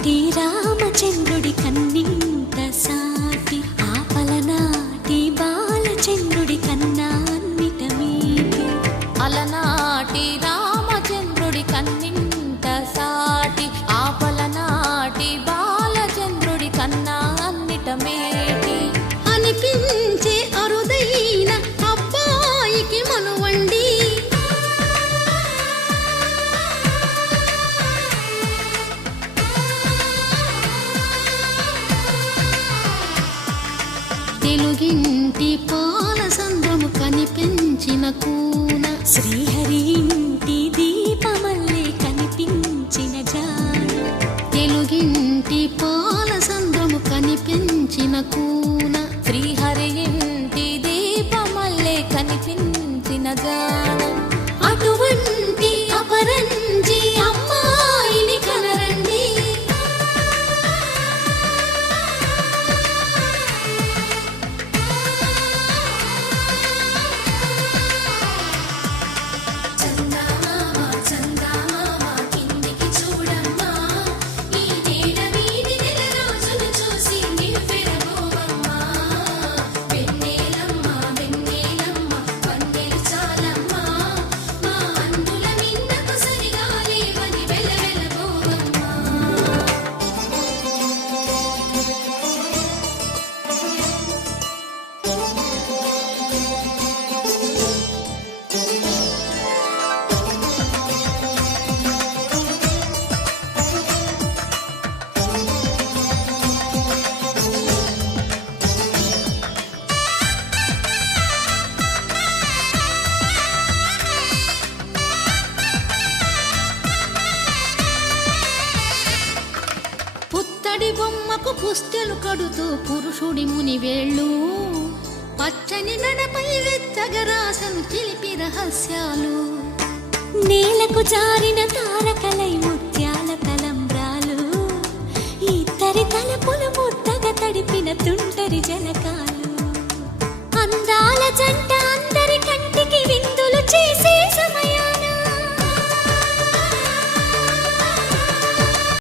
అలనాటి రామచంద్రుడి కన్నింత సాటి ఆపలనాటి బాలచంద్రుడి కన్నా అన్నిట మీటి. అలనాటి రామచంద్రుడి కన్నింత సాటి ఆపలనాటి బాలచంద్రుడి కన్నా అన్నిట మేటి. అనిపించే అరుదైన అబ్బాయికి మనువండి తెలుగింటి పాల సంద్రము కనిపించిన కూన శ్రీహరి ఇంటి దీపమల్లే కనిపించిన జాన. తెలుగింటి పాల సంద్రము కనిపించిన కూన శ్రీహరి ఇంటి దీపమల్లే కనిపించిన జానం. అటువంటి అపరంజి అమ్మాయిని కనరండి. చందమామ చందమామ కిందికి చూడమ్మా, ఈ నీడ వీడి నెల రోజులు చూసి నివ్వెరబోవమ్మా. వెన్నెలమ్మ వెన్నెలమ్మ వన్నెలు చాలమ్మా, మా అందుల మిన్నకు సరిగా లేవని వెలవెలబోవమ్మా. పుత్తడి బొమ్మకు పుస్తెలు కడుతూ పురుషుడి ముని వేళ్ళు, పచ్చని మెడపై వెచ్చగరాసను చిలిపి రహస్యాలు. నేలకు జారిన తారకలై